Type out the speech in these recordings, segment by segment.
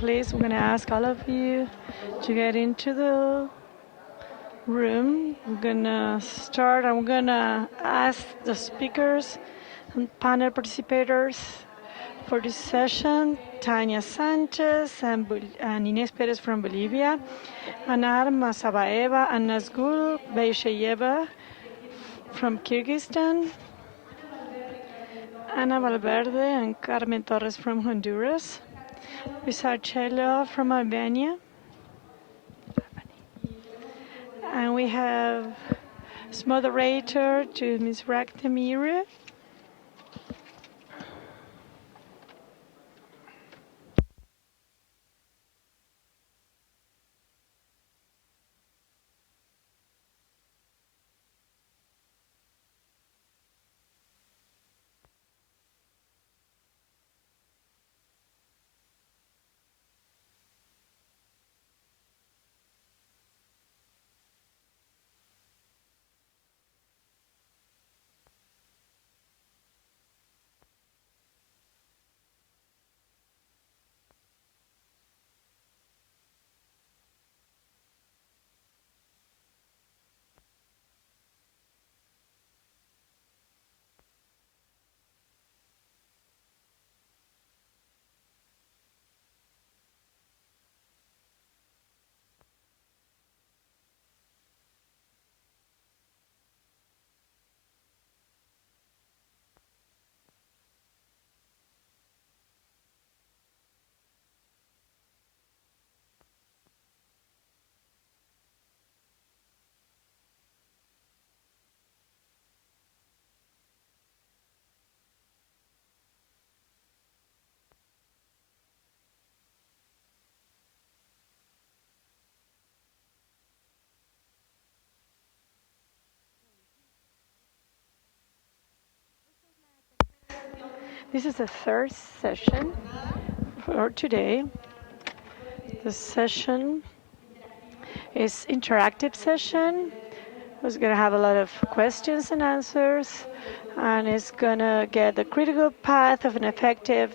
please, I'm going to ask all of you to get into the room. I'm going to start. I'm going to ask the speakers and panel participators for this session, Tania Sanchez and Inés Perez from Bolivia, Anar Masabaeva and Nazgul Beisheyeva from Kyrgyzstan, Ana Valverde and Carmen Torres from Honduras, Visarcello from Albania, and we have as moderator to Ms. Raktemire. This is the third session for today. The session is interactive session. It's going to have a lot of questions and answers, and it's going to get the critical path of an effective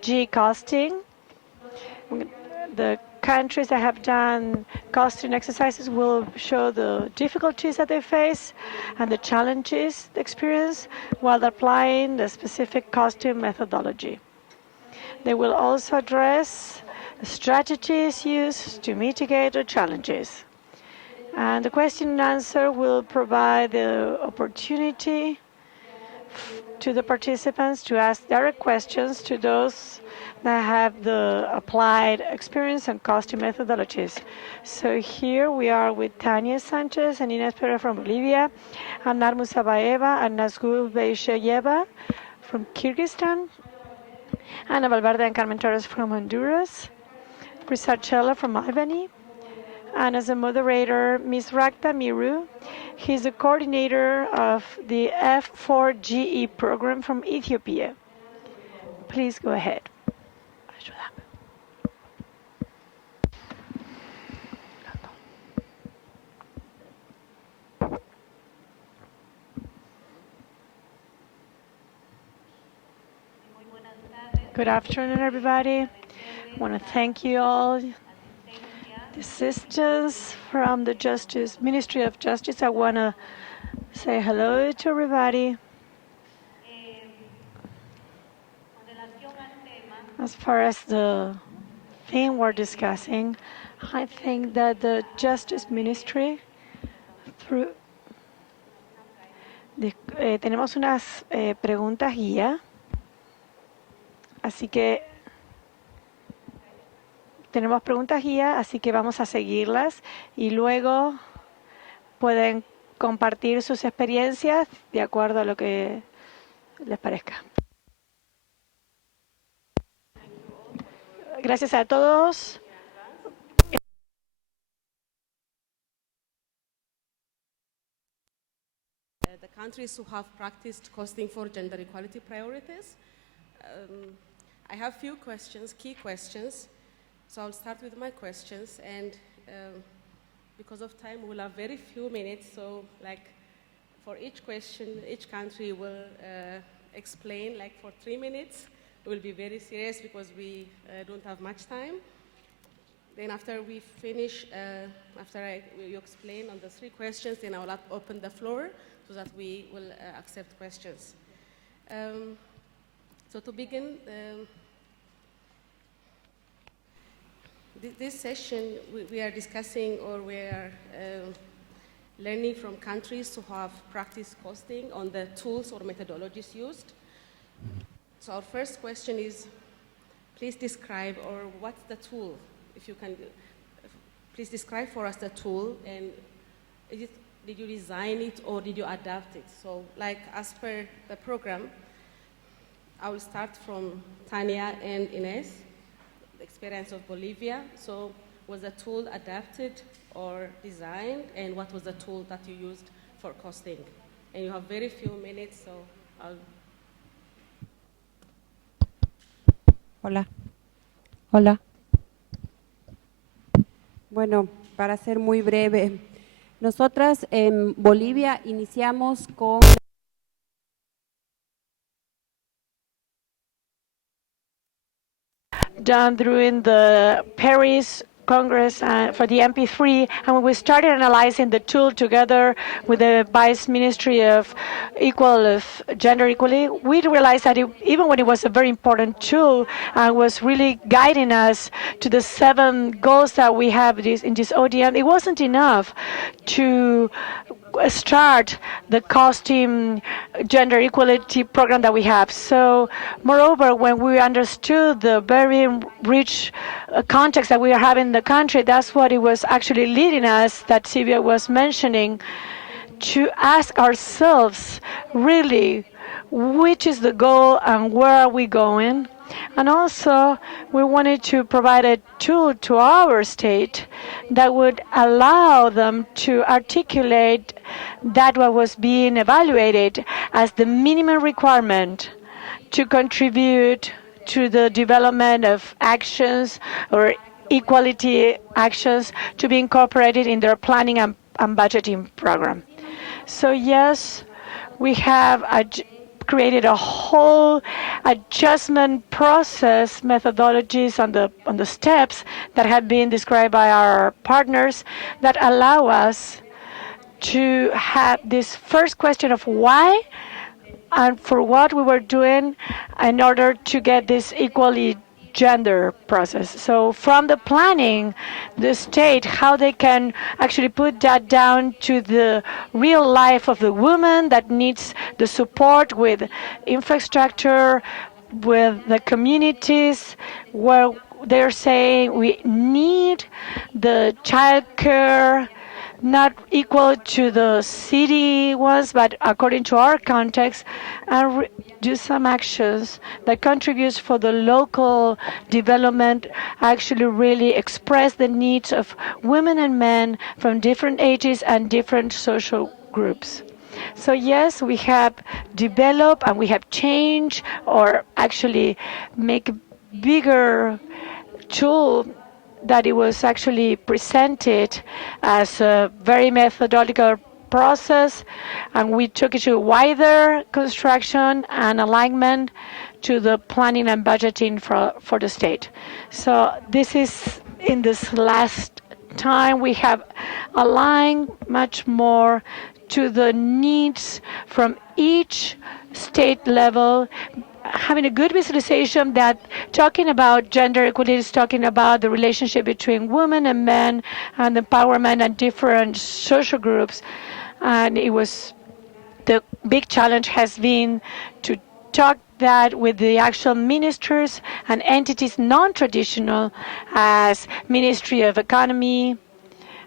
G costing. The countries that have done costing exercises will show the difficulties that they face and the challenges they experience while applying the specific costing methodology. They will also address the strategies used to mitigate the challenges. And the question and answer will provide the opportunity to the participants to ask direct questions to those that have the applied experience and costing methodologies. So here we are with Tania Sanchez and Inés Perez from Bolivia, Anar Musabaeva and Nazgul Beisheyeva from Kyrgyzstan, Ana Valverde and Carmen Torres from Honduras, Prisarcella from Albany, and as a moderator, Ms. Rakta Miru. He's the coordinator of the F4GE program from Ethiopia. Please go ahead. Good afternoon, everybody. I want to thank you all. The assistants from the Ministry of Justice. I want to say hello to everybody. As far as the thing we're discussing, I think that the Justice Ministry, tenemos unas preguntas guía, así que tenemos preguntas guía, así que vamos a seguirlas y luego pueden compartir sus experiencias de acuerdo a lo que les parezca. Gracias a todos. The countries who have practiced costing for gender equality priorities. I have few questions, key questions. So I'll start with my questions, and because of time, we'll have very few minutes. So, like, for each question, each country will explain, like, for 3 minutes, will be very serious because we don't have much time. Then after we finish, you explain on the 3 questions, then I will open the floor so that we will accept questions. So to begin, this session we are discussing, or we are learning from countries who have practiced costing on the tools or methodologies used. So our first question is, please describe, or what's the tool? If you can, please describe for us the tool, and did you design it or did you adapt it? So like as per the program, I will start from Tanya and Ines, the experience of Bolivia. So was the tool adapted or designed, and what was the tool that you used for costing? And you have very few minutes, so I'll... Hola. Hola. Bueno, para ser muy breve, nosotras en Bolivia iniciamos con... Done during the Paris Congress for the MP3, and when we started analyzing the tool together with the Vice Ministry of Gender Equality, we realized that even when it was a very important tool and was really guiding us to the 7 goals that we have in this ODM, it wasn't enough to start the costing gender equality program that we have. So moreover, when we understood the very rich context that we are having in the country, that's what it was actually leading us, that Silvia was mentioning, to ask ourselves really which is the goal and where are we going. And also, we wanted to provide a tool to our state that would allow them to articulate that what was being evaluated as the minimum requirement to contribute to the development of actions or equality actions to be incorporated in their planning and budgeting program. So yes, we have created a whole adjustment process, methodologies on the steps that have been described by our partners that allow us to have this first question of why and for what we were doing in order to get this equally gender process. So from the planning, the state, how they can actually put that down to the real life of the woman that needs the support with infrastructure, with the communities where they're saying we need the child care not equal to the city ones, but according to our context, and do some actions that contributes for the local development, actually really express the needs of women and men from different ages and different social groups. So yes, we have developed and we have changed or actually make a bigger tool that it was actually presented as a very methodological process, and we took it to wider construction and alignment to the planning and budgeting for the state. So this is in this last time we have aligned much more to the needs from each state level, having a good visualization that talking about gender equality is talking about the relationship between women and men and empowerment and different social groups. And it was the big challenge has been to talk that with the actual ministers and entities non-traditional as Ministry of Economy,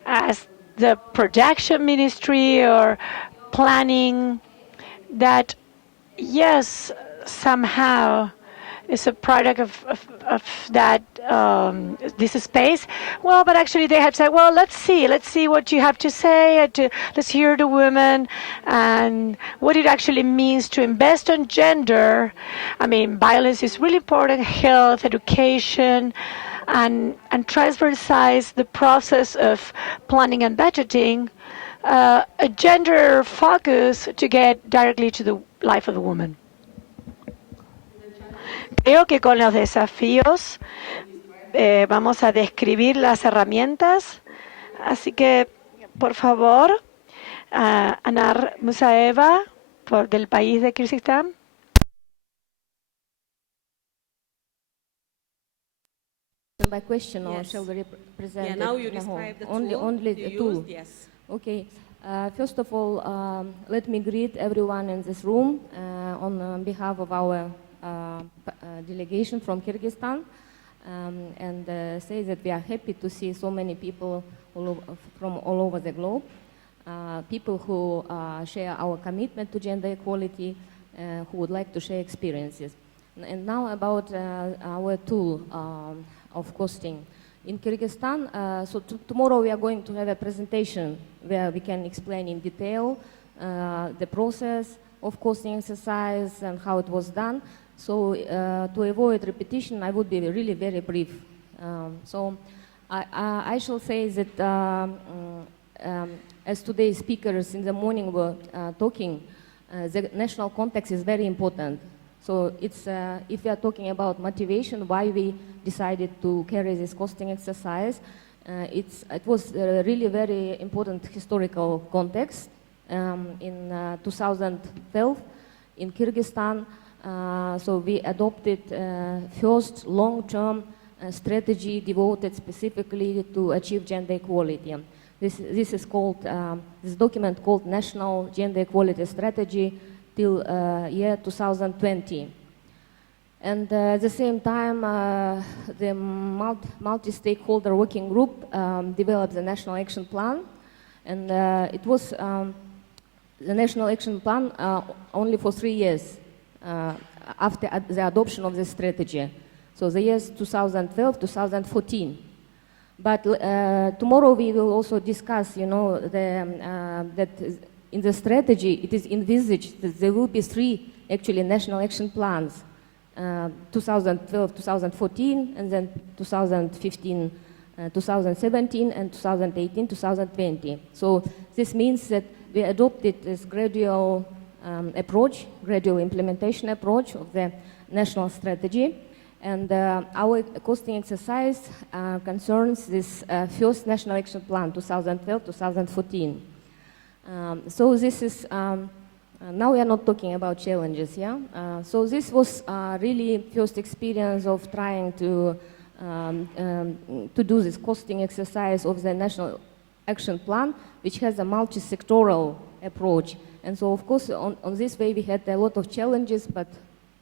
as the production ministry or planning, that yes, somehow is a product of that this space. Well, but actually they had said, well, let's see what you have to say. Let's hear the women and what it actually means to invest on gender. I mean, violence is really important, health, education, and transversize the process of planning and budgeting, a gender focus to get directly to the life of the woman. Creo que con los desafíos vamos a describir las herramientas. Así que, por favor, Anar Musaeva, del país de Kirguistán. By question, or Yes. shall we present Yeah, it now you the whole? describe the only tool only you the tool. used, yes. Okay. First of all, let me greet everyone in this room on behalf of our delegation from Kyrgyzstan, and say that we are happy to see so many people from all over the globe, people who share our commitment to gender equality, who would like to share experiences. And now about our tool of costing. In Kyrgyzstan, so tomorrow we are going to have a presentation where we can explain in detail the process of costing exercise and how it was done. So to avoid repetition, I would be really very brief. So I shall say that as today's speakers in the morning were talking, the national context is very important. So it's, if we are talking about motivation, why we decided to carry this costing exercise, it was really very important historical context. In 2012, in Kyrgyzstan, so we adopted first long-term strategy devoted specifically to achieve gender equality. This is called, this document called National Gender Equality Strategy till year 2020. And at the same time, the multi-stakeholder working group developed the National Action Plan. And it was the National Action Plan only for 3 years after the adoption of this strategy. So the years 2012, 2014. But tomorrow we will also discuss, you know, that in the strategy it is envisaged that there will be 3 actually national action plans, 2012, 2014, and then 2015, 2017, and 2018, 2020. So this means that we adopted this gradual approach, gradual implementation approach of the national strategy. And our costing exercise concerns this first National Action Plan, 2012-2014. So this is, now we are not talking about challenges, yeah? So this was really first experience of trying to do this costing exercise of the National Action Plan, which has a multi-sectoral approach. And so, of course, on this way we had a lot of challenges, but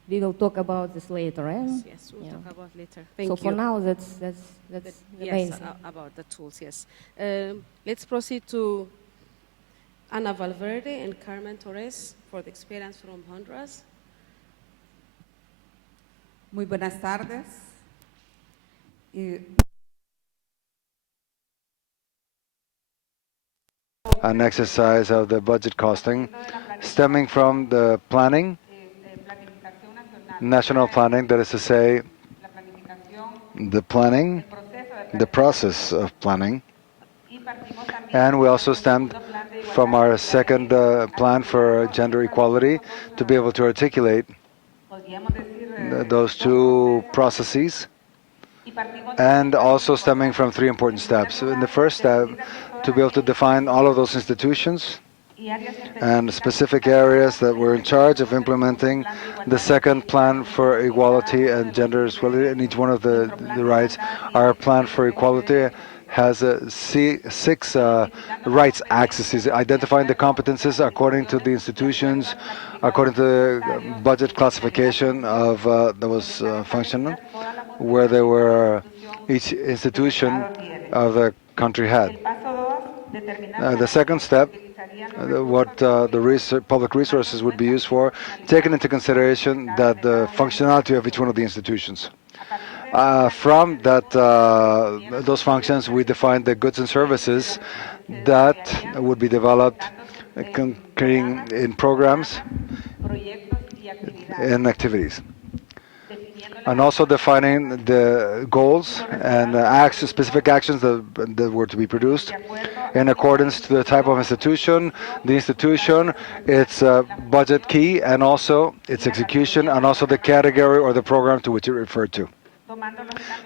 we will talk about this later, right? Yes, we'll talk about later. Thank so you. for now, that's the yes, main thing. About the tools, yes. Let's proceed to Ana Valverde and Carmen Torres for the experience from Honduras. Muy buenas tardes. An exercise of the budget costing stemming from the planning, national planning, that is to say, the planning, the process of planning. And we also stemmed from our second plan for gender equality to be able to articulate those 2 processes, and also stemming from 3 important steps. In the first step, to be able to define all of those institutions and specific areas that were in charge of implementing the second plan for equality and gender equality in each one of the rights. Our plan for equality has 6 rights axes, identifying the competences according to the institutions, according to the budget classification of that was functional, where there were each institution of the country had. The second step, what the public resources would be used for, taking into consideration that the functionality of each one of the institutions. From that, those functions, we defined the goods and services that would be developed in programs and activities. and also defining the goals and specific actions that were to be produced in accordance to the type of institution, its budget key, and also its execution, and also the category or the program to which it referred to.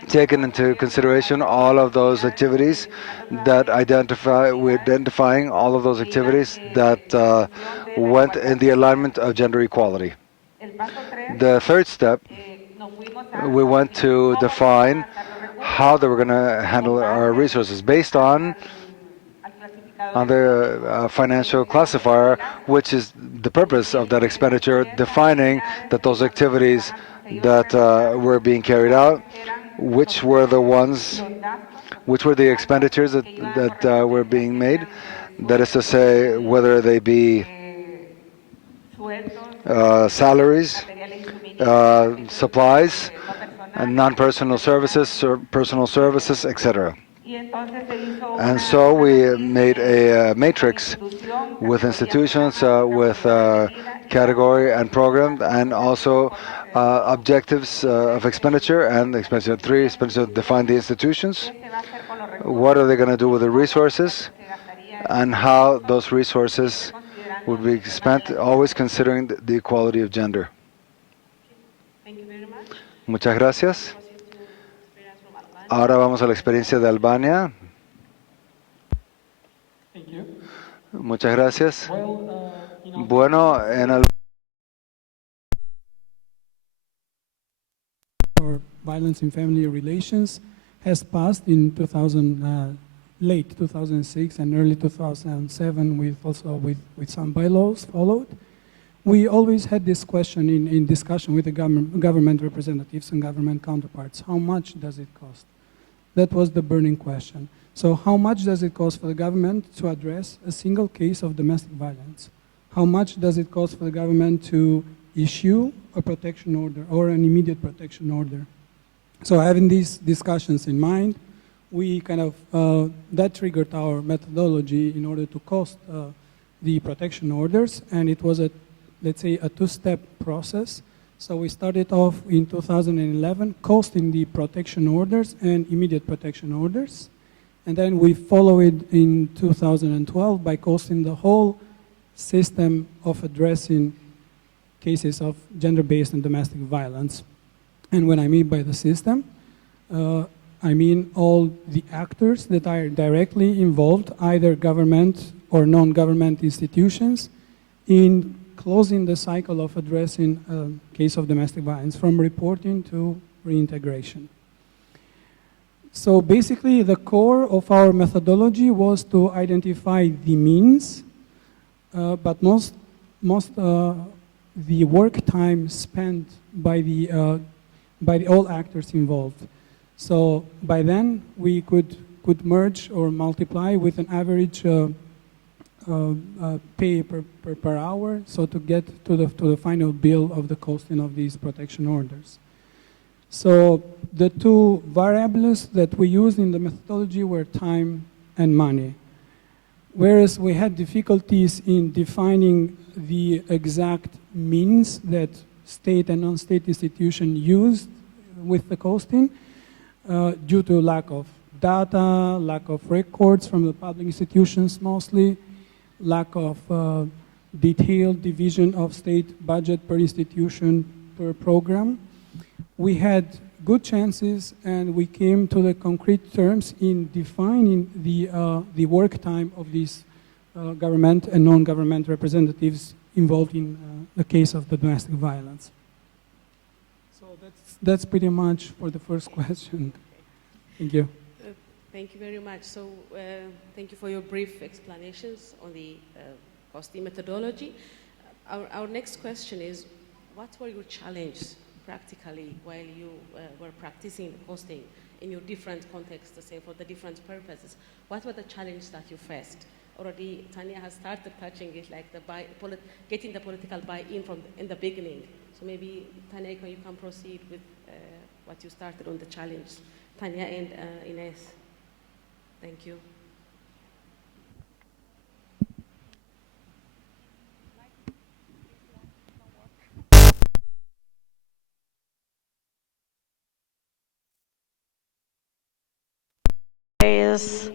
Taking into consideration all of those activities that identifying all of those activities that went in the alignment of gender equality. The third step, we went to define how they were going to handle our resources based on the financial classifier, which is the purpose of that expenditure, defining that those activities that were being carried out, which were the expenditures that were being made. That is to say, whether they be salaries, supplies, and non-personal services, personal services, etc. And so we made a matrix with institutions, with category and program, and also objectives of expenditure, and expenditure 3, expenditure define the institutions. What are they going to do with the resources, and how those resources would be spent, always considering the equality of gender. Muchas gracias. Ahora vamos a la experiencia de Albania. Muchas gracias. Bueno, or violence in family relations has passed in late 2006 and early 2007 with some bylaws followed. We always had this question in discussion with the government representatives and government counterparts. How much does it cost? That was the burning question. So how much does it cost for the government to address a single case of domestic violence? How much does it cost for the government to issue a protection order or an immediate protection order? So having these discussions in mind, we that triggered our methodology in order to cost the protection orders, and it was let's say a two-step process. So we started off in 2011 costing the protection orders and immediate protection orders. And then we followed in 2012 by costing the whole system of addressing cases of gender-based and domestic violence. And when I mean by the system, I mean all the actors that are directly involved, either government or non-government institutions, in closing the cycle of addressing a case of domestic violence, from reporting to reintegration. So basically, the core of our methodology was to identify the means, but most the work time spent by all actors involved. So by then, we could merge or multiply with an average pay per hour, so to get to the final bill of the costing of these protection orders. So the two variables that we used in the methodology were time and money. Whereas we had difficulties in defining the exact means that state and non-state institutions used with the costing due to lack of data, lack of records from the public institutions mostly, lack of detailed division of state budget per institution per program. We had good chances, and we came to the concrete terms in defining the work time of these government and non-government representatives involved in the case of the domestic violence. So that's pretty much for the first question. Thank you. Thank you very much. So thank you for your brief explanations on the costing methodology. Our next question is, what were your challenges practically while you were practicing costing in your different contexts, to say, for the different purposes? What were the challenges that you faced? Already Tanya has started touching it, like getting the political buy-in in the beginning. So maybe Tanya, you can proceed with what you started on the challenge. Tanya and Ines. Thank you. is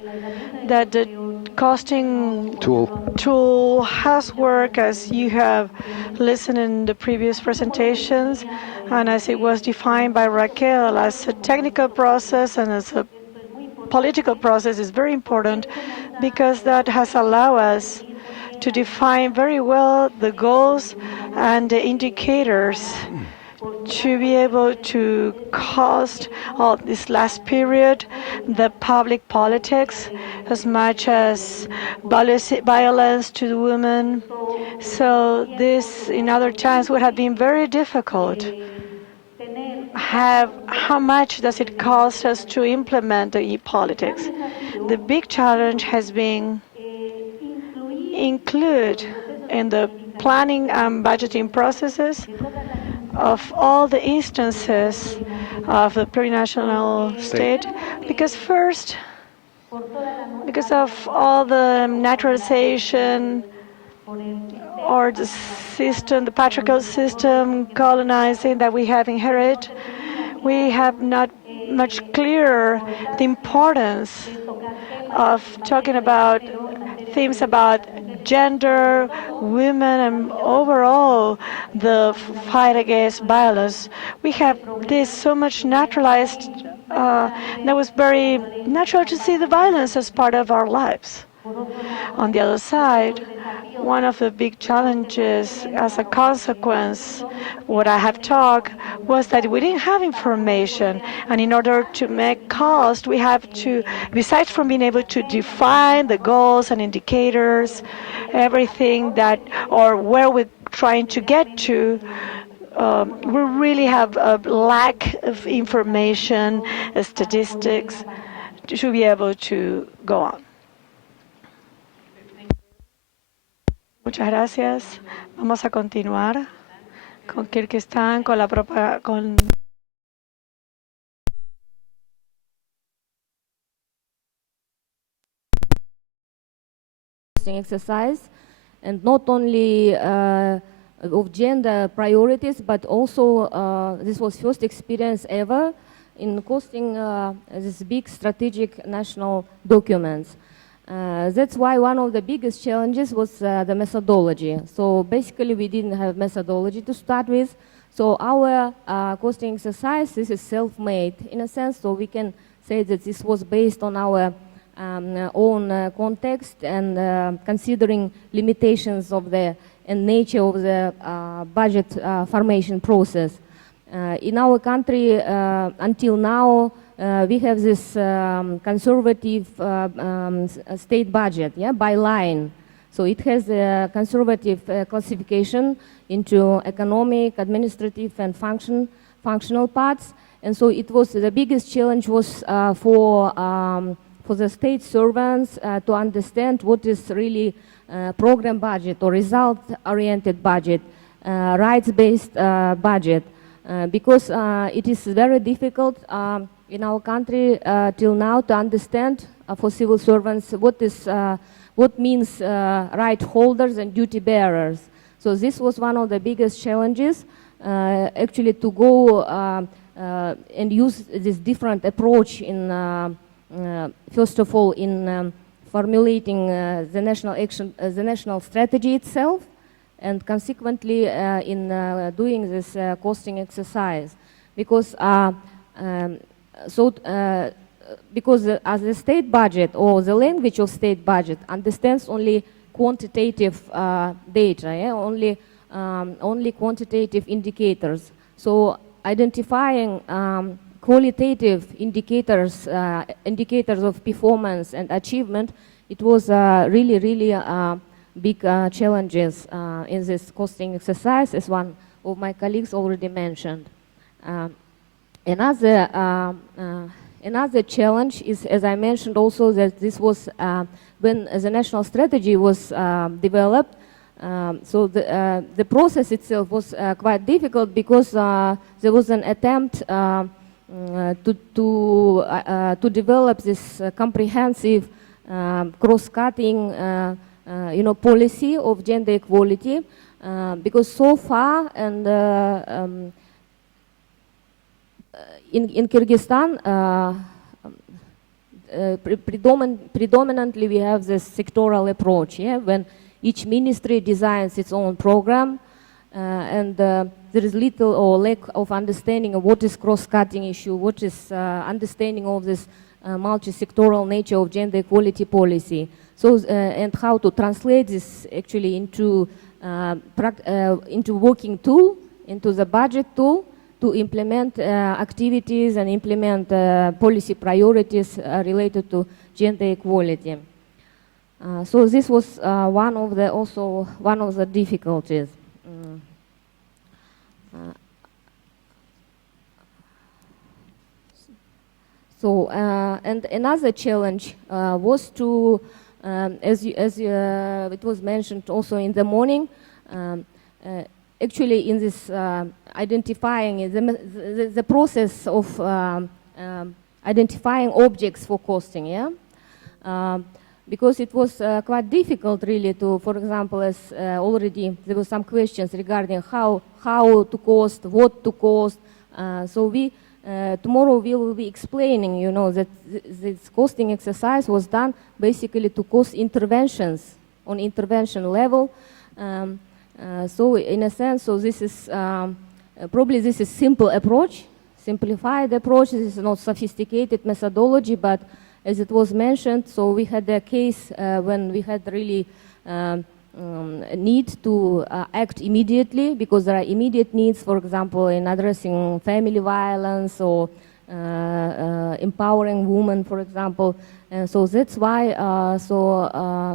that the costing Tool. tool has worked as you have listened in the previous presentations, and as it was defined by Raquel as a technical process and as a political process is very important because that has allowed us to define very well the goals and the indicators to be able to cost all this last period the public politics as much as violence to the women. So this in other times would have been very difficult. How much does it cost us to implement the e-politics? The big challenge has been include in the planning and budgeting processes of all the instances of the plurinational state, because first, because of all the naturalization or the system, the patriarchal system, colonizing that we have inherited, we have not much clearer the importance of talking about themes about gender, women, and overall the fight against violence. We have this so much naturalized that was very natural to see the violence as part of our lives. On the other side, one of the big challenges as a consequence, what I have talked, was that we didn't have information. And in order to make cost, we have to, besides from being able to define the goals and indicators, everything that, or where we're trying to get to, we really have a lack of information, statistics, to be able to go on. Muchas gracias. Vamos a continuar con Kirguistán, con la con exercise, and not only of gender priorities, but also this was first experience ever in costing these big strategic national documents. That's why one of the biggest challenges was the methodology. So basically we didn't have methodology to start with. So our costing exercise, this is self-made in a sense, so we can say that this was based on our own context and considering limitations of the and nature of the budget formation process. In our country, until now, we have this conservative state budget, yeah, by line. So it has a conservative classification into economic, administrative, and functional parts. And so it was the biggest challenge was for the state servants to understand what is really program budget or result-oriented budget, rights-based budget, because it is very difficult in our country till now to understand for civil servants what means right holders and duty bearers. So this was one of the biggest challenges, actually, to go and use this different approach in, first of all, in formulating the national action, the national strategy itself, and consequently in doing this costing exercise, because because as the state budget or the language of state budget understands only quantitative data, yeah? only quantitative indicators. So identifying qualitative indicators, indicators of performance and achievement, it was really big challenges in this costing exercise, as one of my colleagues already mentioned. Another challenge is, as I mentioned also, that this was when the national strategy was developed. So the process itself was quite difficult because there was an attempt to develop this comprehensive, cross-cutting, policy of gender equality, because so far and in Kyrgyzstan, predominantly we have this sectoral approach, yeah, when each ministry designs its own program, and there is little or lack of understanding of what is cross-cutting issue, what is understanding of this multi-sectoral nature of gender equality policy. So, and how to translate this actually into working tool, into the budget tool, to implement activities and implement policy priorities related to gender equality. So this was one of the difficulties. And another challenge was to, as it was mentioned also in the morning, actually in this identifying, the process of identifying objects for costing, yeah? Because it was quite difficult really to, for example, as already there were some questions regarding how to cost, what to cost. So tomorrow we will be explaining, you know, that this costing exercise was done basically to cost interventions on intervention level. So in a sense, so this is probably this is simple approach, simplified approach. This is not sophisticated methodology, but as it was mentioned, so we had a case when we had really need to act immediately because there are immediate needs, for example, in addressing family violence or empowering women, for example. And so that's why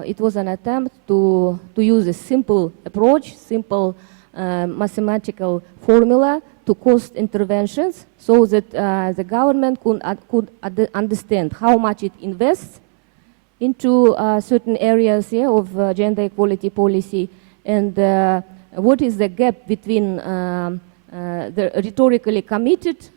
it was an attempt to use a simple approach, simple mathematical formula to cost interventions so that the government could understand how much it invests into certain areas of gender equality policy and what is the gap between the rhetorically committed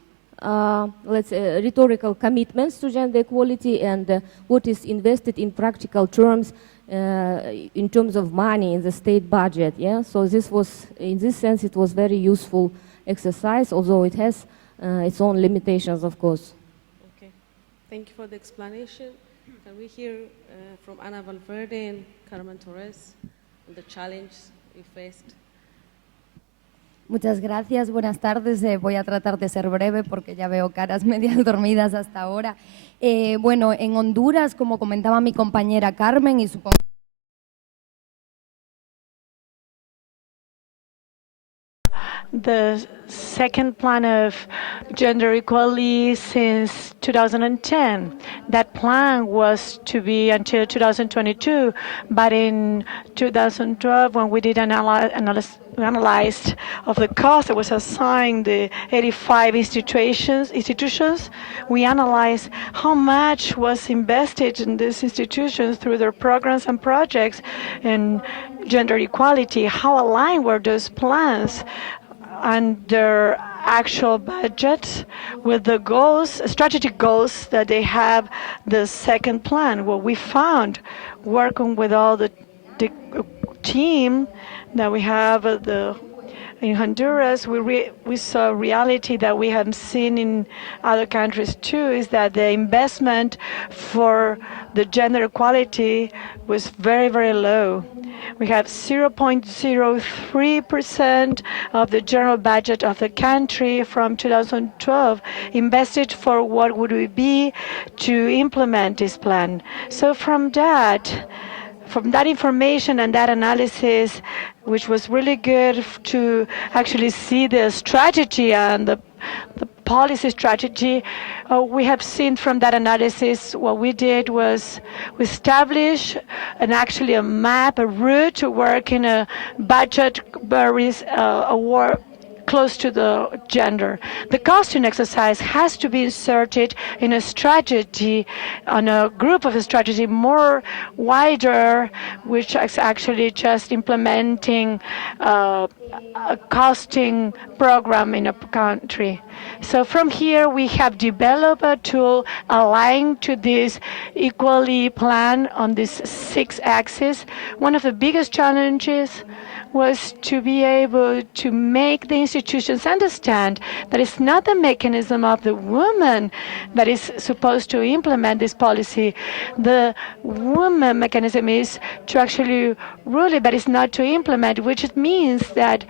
let's say, rhetorical commitments to gender equality and what is invested in practical terms in terms of money in the state budget. Yeah, so this was, in this sense, it was very useful exercise, although it has its own limitations, of course. Okay, thank you for the explanation. Can we hear from Ana Valverde and Carmen Torres on the challenge you faced? Muchas gracias, buenas tardes. Voy a tratar de ser breve porque ya veo caras medias dormidas hasta ahora. Bueno, en Honduras, como comentaba mi compañera Carmen, y supongo the second plan of gender equality since 2010. That plan was to be until 2022, but in 2012, when we did analyzed of the cost that was assigned the 85 institutions, we analyzed how much was invested in these institutions through their programs and projects in gender equality, how aligned were those plans and their actual budget with the goals, strategic goals that they have the second plan. What we found working with all the team that we have in Honduras, we saw a reality that we have seen in other countries too, is that the investment for the gender equality was very, very low. We have 0.03% of the general budget of the country from 2012 invested for what would it be to implement this plan. So from that information and that analysis, which was really good to actually see the strategy and the policy strategy, we have seen from that analysis what we did was we established actually a map, a route to work in a budget award close to the gender. The costing exercise has to be inserted in a strategy, on a group of a strategy more wider, which is actually just implementing a costing program in a country. So from here, we have developed a tool aligned to this equally plan on this 6 axis. One of the biggest challenges was to be able to make the institutions understand that it's not the mechanism of the woman that is supposed to implement this policy. The woman mechanism is to actually rule it, but it's not to implement, which means that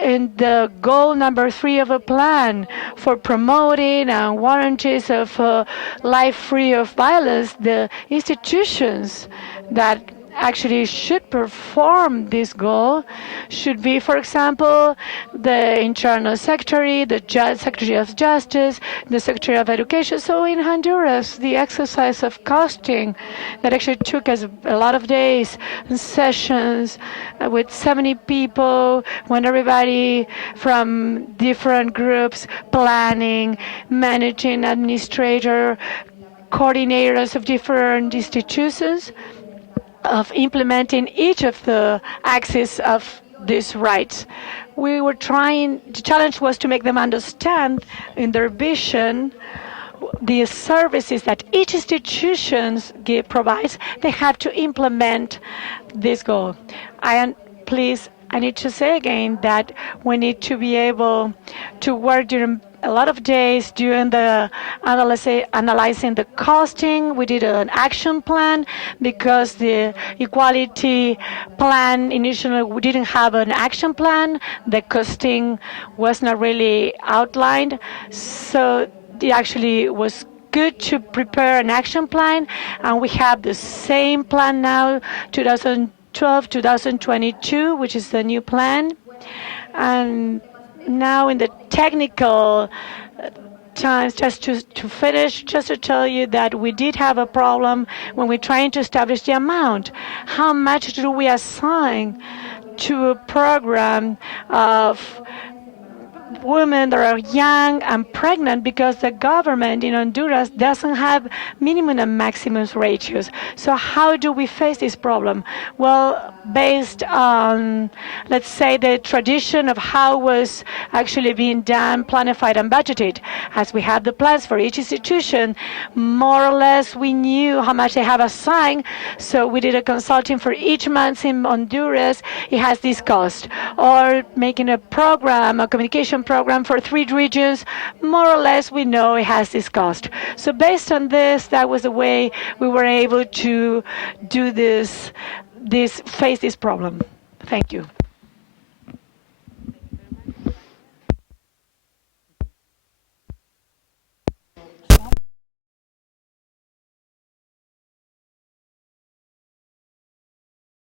in the goal number 3 of a plan for promoting and warranties of a life free of violence, the institutions that actually should perform this goal should be, for example, the Internal Secretary, the Secretary of Justice, the Secretary of Education. So in Honduras, the exercise of costing that actually took us a lot of days and sessions with 70 people, when everybody from different groups, planning, managing, administrator, coordinators of different institutions, of implementing each of the axes of these rights. We were trying, the challenge was to make them understand in their vision the services that each institution provides. They have to implement this goal. Please, I need to say again that we need to be able to work during a lot of days during the analyzing the costing. We did an action plan because the equality plan initially we didn't have an action plan. The costing was not really outlined, so it actually was good to prepare an action plan, and we have the same plan now, 2012-2022, which is the new plan. And now in the technical times, just to finish, just to tell you that we did have a problem when we're trying to establish the amount. How much do we assign to a program of women that are young and pregnant, because the government in Honduras doesn't have minimum and maximum ratios. So how do we face this problem? Well, based on, let's say, the tradition of how was actually being done, planified, and budgeted. As we have the plans for each institution, more or less we knew how much they have assigned, so we did a consulting for each month in Honduras. It has this cost. Or making a program, a communication program for 3 regions, more or less we know it has this cost. So based on this, that was the way we were able to do face this problem. Thank you.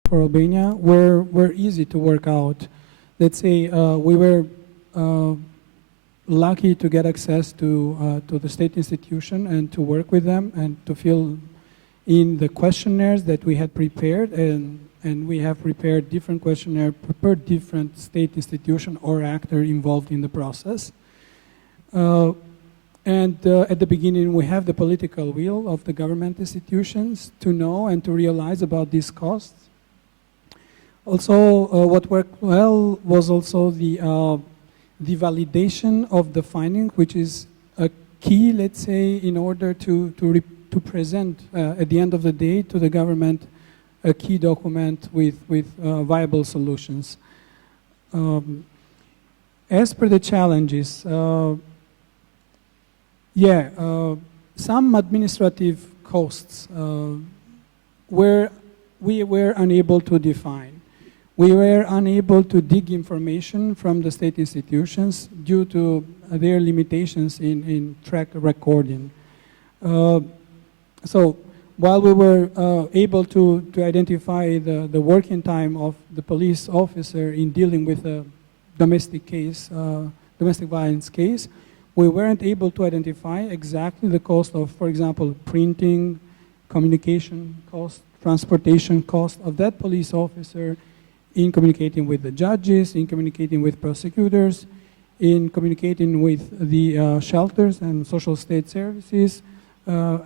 For Albania were easy to work out. Let's say we were lucky to get access to the state institution and to work with them and to fill in the questionnaires that we had prepared, and we have prepared different questionnaires per different state institution or actor involved in the process. At the beginning, we have the political will of the government institutions to know and to realize about these costs. Also, what worked well was also the validation of the finding, which is a key, let's say, in order to present at the end of the day to the government a key document with viable solutions. As per the challenges, some administrative costs we were unable to define. We were unable to dig information from the state institutions due to their limitations in track recording. So while we were able to identify the working time of the police officer in dealing with a domestic violence case, we weren't able to identify exactly the cost of, for example, printing, communication cost, transportation cost of that police officer in communicating with the judges, in communicating with prosecutors, in communicating with the shelters and social state services,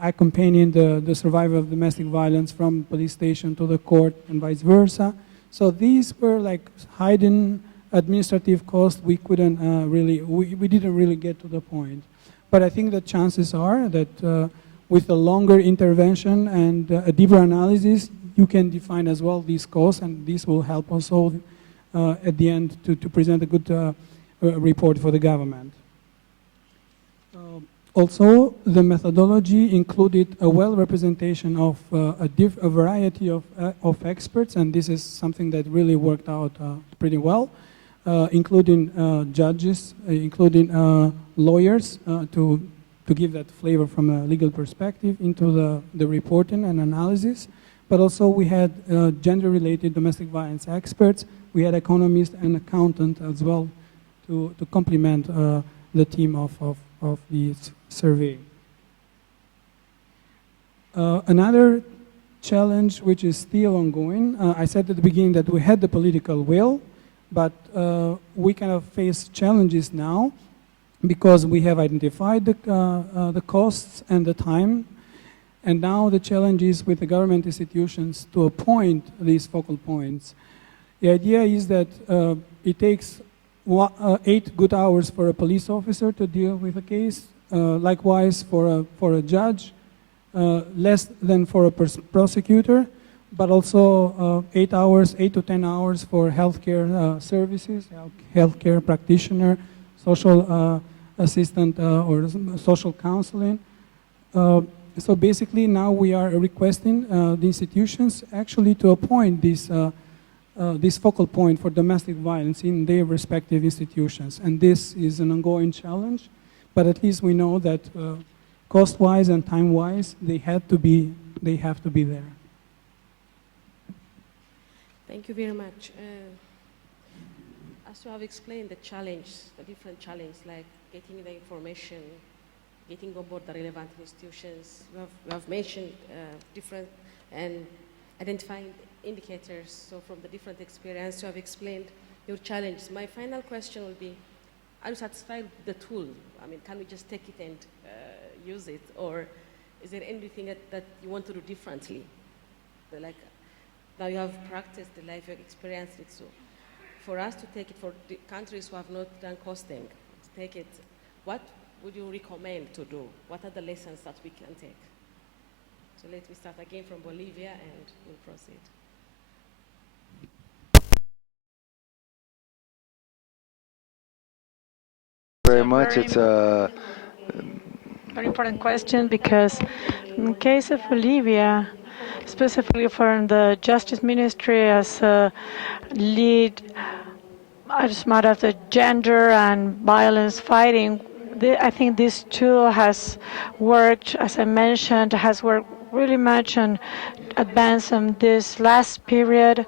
accompanying the survivor of domestic violence from police station to the court and vice versa. So these were like hidden administrative costs we couldn't we didn't really get to the point. But I think the chances are that with a longer intervention and a deeper analysis, you can define as well these costs, and this will help also at the end to present a good report for the government. Also, the methodology included a well representation of a variety of experts, and this is something that really worked out pretty well, including judges, including lawyers, to give that flavor from a legal perspective into the reporting and analysis. But also we had gender-related domestic violence experts. We had economists and accountant as well to complement the team of the survey. Another challenge which is still ongoing, I said at the beginning that we had the political will, but we kind of face challenges now because we have identified the costs and the time, and now the challenge is with the government institutions to appoint these focal points. The idea is that it takes 8 good hours for a police officer to deal with a case, likewise for a judge, less than for a prosecutor, but also 8 to 10 hours for healthcare services, healthcare practitioner, social assistant or social counseling. So basically now we are requesting the institutions actually to appoint this focal point for domestic violence in their respective institutions. And this is an ongoing challenge, but at least we know that cost-wise and time-wise, they have to be there. Thank you very much. As you have explained the different challenge, like getting the information, getting on board the relevant institutions, you have mentioned different and identifying indicators. So from the different experience, you have explained your challenges. My final question will be, are you satisfied with the tool? I mean, can we just take it and use it? Or is there anything that you want to do differently? Like, now you have practiced the life, you have experienced it. So for us to take it, for the countries who have not done costing, to take it, what would you recommend to do? What are the lessons that we can take? So let me start again from Bolivia and we'll proceed. Very much. It's a very important question, because in the case of Bolivia, specifically for the Justice Ministry as a lead, as a matter of the gender and violence fighting, I think this tool has worked, as I mentioned, has worked really much on advancing this last period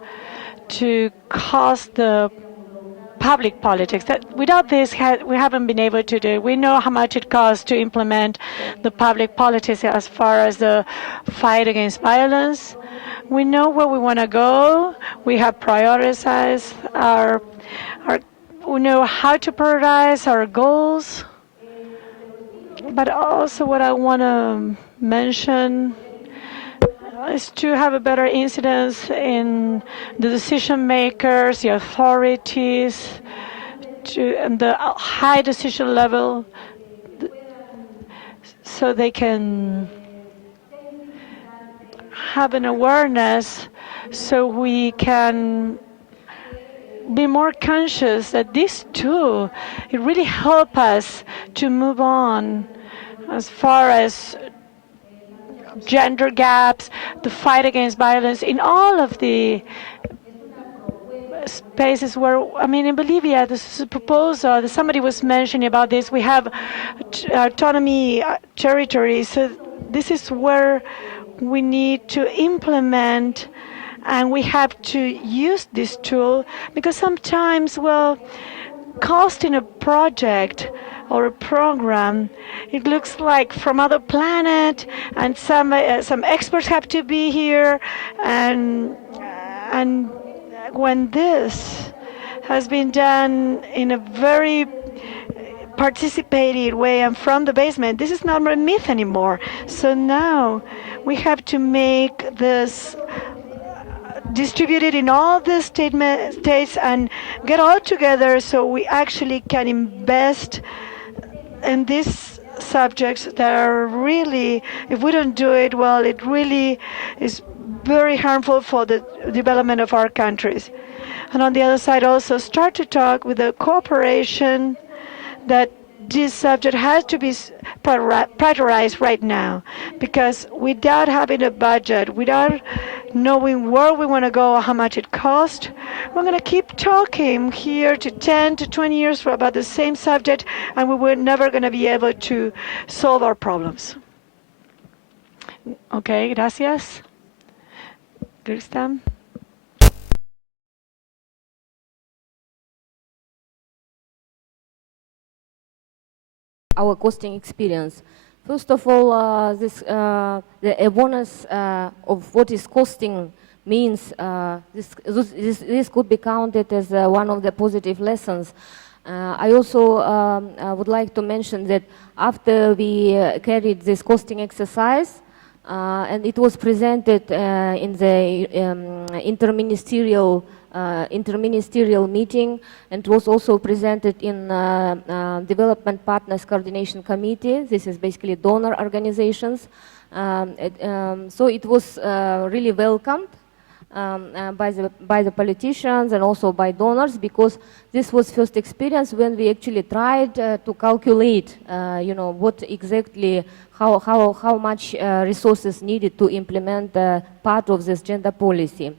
to cost the public politics. That without this, we haven't been able to do. We know how much it costs to implement the public politics as far as the fight against violence. We know where we want to go. We have prioritized we know how to prioritize our goals. But also what I want to mention is to have a better incidence in the decision makers, the authorities, and the high decision level, so they can have an awareness, so we can be more conscious that this tool, it really helps us to move on as far as gender gaps, the fight against violence in all of the spaces where, I mean, in Bolivia, this is a proposal that somebody was mentioning about this. We have autonomy territories, so this is where we need to implement, and we have to use this tool, because sometimes, well, costing a project or a program, it looks like from other planet, and some experts have to be here, and when this has been done in a very participated way and from the basement, this is not a myth anymore. So now we have to make this distributed in all the states and get all together, so we actually can invest in these subjects that are really, if we don't do it well, it really is very harmful for the development of our countries. And on the other side also start to talk with the cooperation that this subject has to be prioritized right now, because without having a budget, without knowing where we want to go, how much it costs, we're going to keep talking here to 10 to 20 years about the same subject, and we're never going to be able to solve our problems. Okay, gracias. Christian. Our costing experience. First of all, the awareness of what is costing means this could be counted as one of the positive lessons. I also would like to mention that after we carried this costing exercise, and it was presented in the interministerial meeting, and was also presented in Development Partners Coordination Committee. This is basically donor organizations. So it was really welcomed by the politicians and also by donors, because this was first experience when we actually tried to calculate, what exactly, how much resources needed to implement part of this gender policy.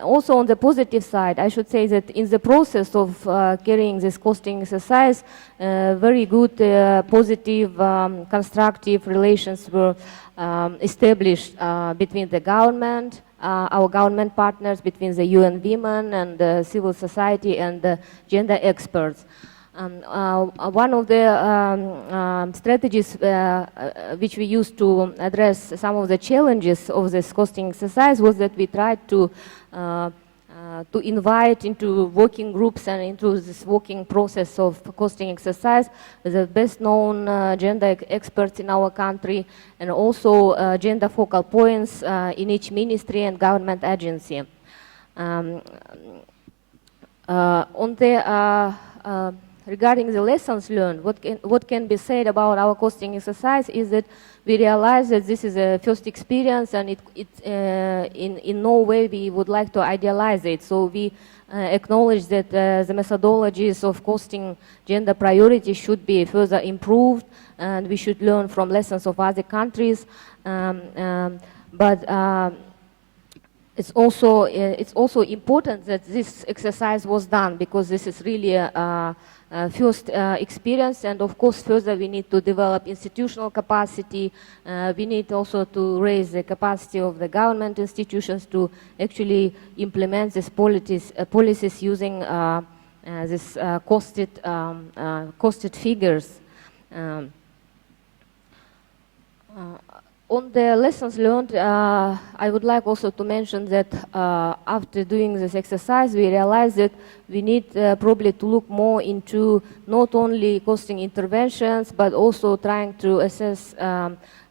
Also on the positive side, I should say that in the process of carrying this costing exercise, very good, positive, constructive relations were established between the government, our government partners, between the UN Women and civil society and gender experts. One of the strategies which we used to address some of the challenges of this costing exercise was that we tried to invite into working groups and into this working process of costing exercise the best known gender experts in our country, and also gender focal points in each ministry and government agency. Regarding the lessons learned, what can be said about our costing exercise is that we realize that this is a first experience, and in no way we would like to idealize it. So we acknowledge that the methodologies of costing gender priority should be further improved, and we should learn from lessons of other countries. But it's also important that this exercise was done, because this is really a first experience, and of course further we need to develop institutional capacity. We need also to raise the capacity of the government institutions to actually implement these policies using this costed figures. On the lessons learned, I would like also to mention that after doing this exercise, we realized that we need probably to look more into not only costing interventions, but also trying to assess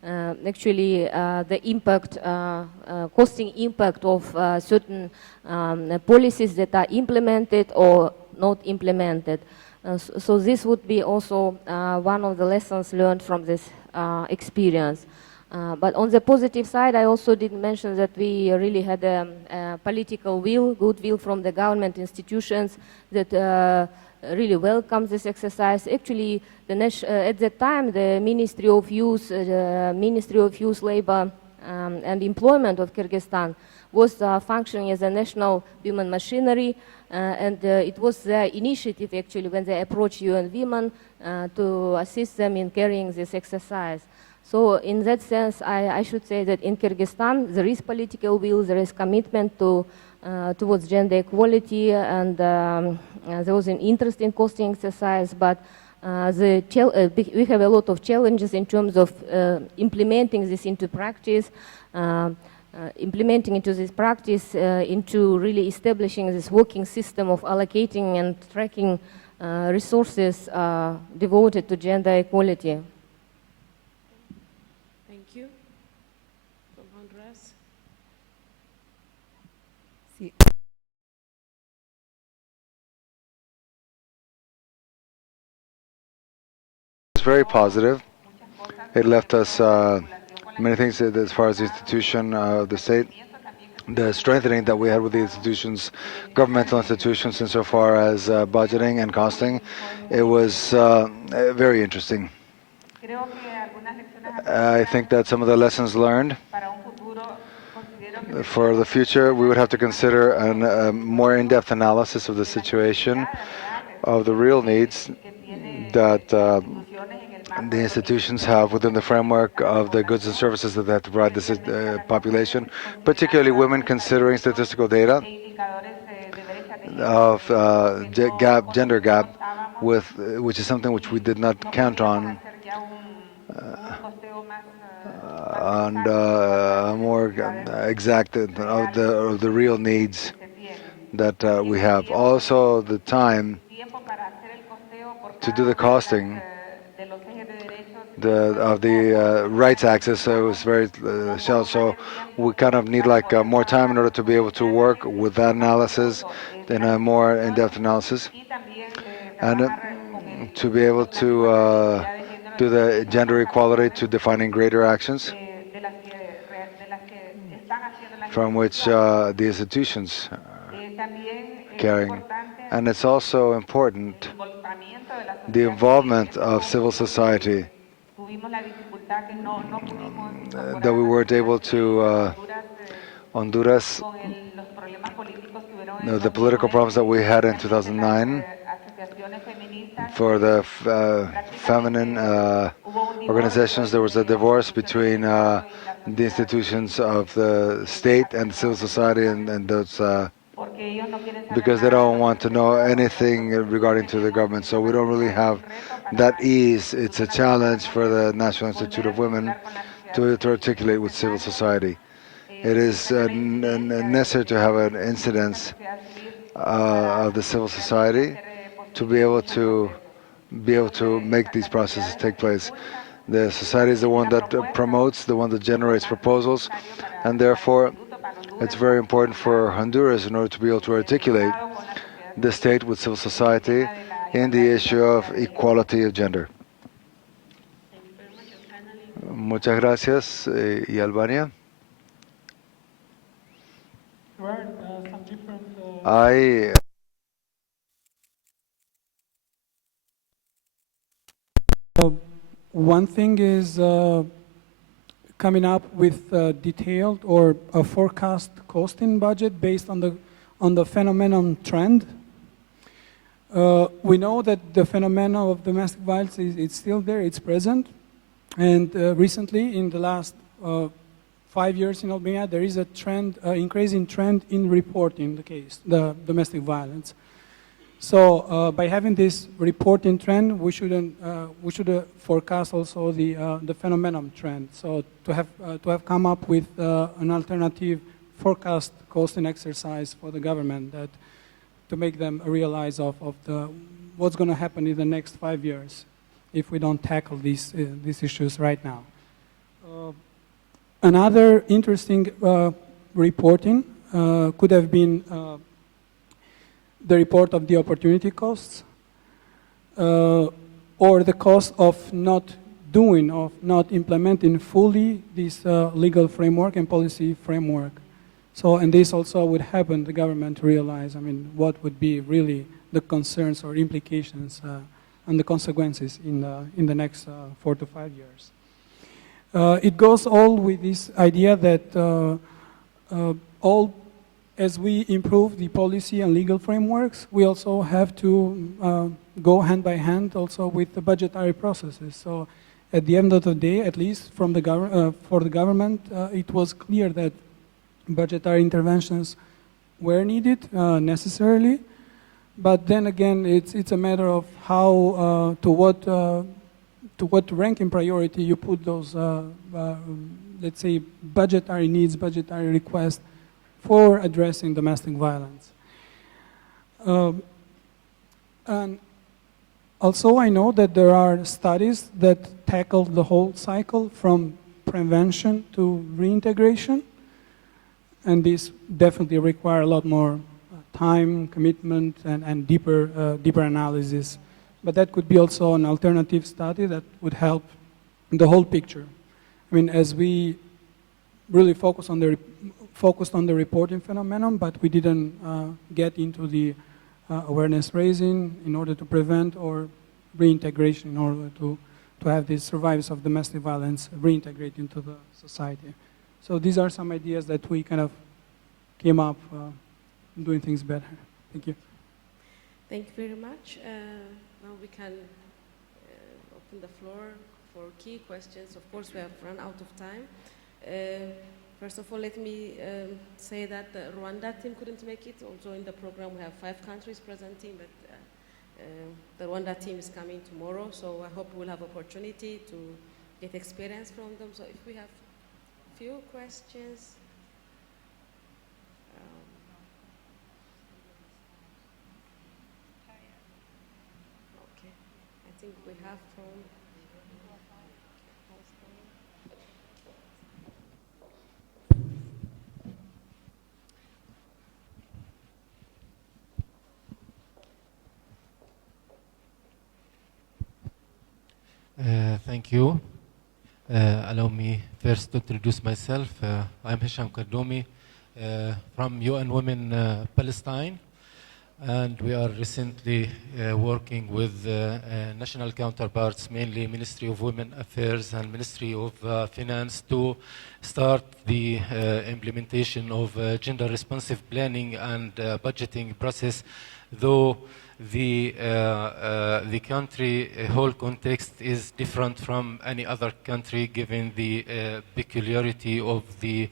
actually the impact, costing impact of certain policies that are implemented or not implemented. So this would be also one of the lessons learned from this experience. But on the positive side, I also did mention that we really had a political will, goodwill from the government institutions that really welcomed this exercise. Actually, at that time, the Ministry of Youth, Labor and Employment of Kyrgyzstan was functioning as a national human machinery, and it was their initiative actually when they approached UN Women to assist them in carrying this exercise. So in that sense, I should say that in Kyrgyzstan, there is political will, there is commitment towards gender equality, and there was an interest in costing exercise, but we have a lot of challenges in terms of implementing this into practice, into really establishing this working system of allocating and tracking resources devoted to gender equality. It's very positive. It left us many things as far as the institution of the state, the strengthening that we had with the institutions, governmental institutions, insofar as budgeting and costing. It was very interesting. I think that some of the lessons learned for the future, we would have to consider a more in-depth analysis of the situation, of the real needs that the institutions have within the framework of the goods and services that they have to provide the population, particularly women, considering statistical data of gender gap, which is something which we did not count on, and more exact of the real needs that we have. Also, the time to do the costing of the rights access was very shallow, so we kind of need like more time in order to be able to work with that analysis in a more in-depth analysis, and to be able to do the gender equality to defining greater actions from which the institutions are carrying. And it's also important the involvement of civil society, that we weren't able to, Honduras, the political problems that we had in 2009 for the feminine organizations. There was a divorce between the institutions of the state and civil society, and those because they don't want to know anything regarding to the government. So we don't really have that ease. It's a challenge for the National Institute of Women to articulate with civil society. It is necessary to have an incidence of the civil society to be able to make these processes take place. The society is the one that promotes, the one that generates proposals, and therefore it's very important for Honduras, in order to be able to articulate the state with civil society in the issue of equality of gender. Muchas gracias. ¿Y Albania? One thing is coming up with a detailed or a forecast costing budget based on the phenomenon trend. We know that the phenomenon of domestic violence is still there, it's present, and recently, in the last 5 years in Albania, there is a trend, increasing trend in reporting the domestic violence. So by having this reporting trend, we should forecast also the phenomenon trend. So to have come up with an alternative forecast costing exercise for the government, that to make them realize of what's going to happen in the next 5 years if we don't tackle these issues right now. Another interesting reporting could have been the report of the opportunity costs, or the cost of not implementing fully this legal framework and policy framework. So, and this also would happen the government to realize, what would be really the concerns or implications and the consequences in the next 4 to 5 years. It goes all with this idea that as we improve the policy and legal frameworks, we also have to go hand by hand also with the budgetary processes. So at the end of the day, at least from for the government, it was clear that budgetary interventions were needed necessarily. But then again, it's a matter of how, to what rank in priority you put those, let's say, budgetary needs, budgetary requests for addressing domestic violence. And also I know that there are studies that tackle the whole cycle from prevention to reintegration, and these definitely require a lot more time, commitment, and deeper analysis. But that could be also an alternative study that would help the whole picture. As we really focus focused on the reporting phenomenon, but we didn't get into the awareness raising in order to prevent or reintegration, in order to have these survivors of domestic violence reintegrate into the society. So these are some ideas that we kind of came up doing things better. Thank you. Thank you very much. Now we can open the floor for key questions. Of course, we have run out of time. First of all, let me say that the Rwanda team couldn't make it. Also in the program, we have 5 countries presenting, but the Rwanda team is coming tomorrow, so I hope we'll have opportunity to get experience from them. So if we have a few questions. Okay, I think we have from Thank you. Allow me first to introduce myself. I'm Hisham Kardoumi from UN Women Palestine, and we are recently working with national counterparts, mainly Ministry of Women Affairs and Ministry of Finance, to start the implementation of gender responsive planning and budgeting process, though the country whole context is different from any other country, given the peculiarity of the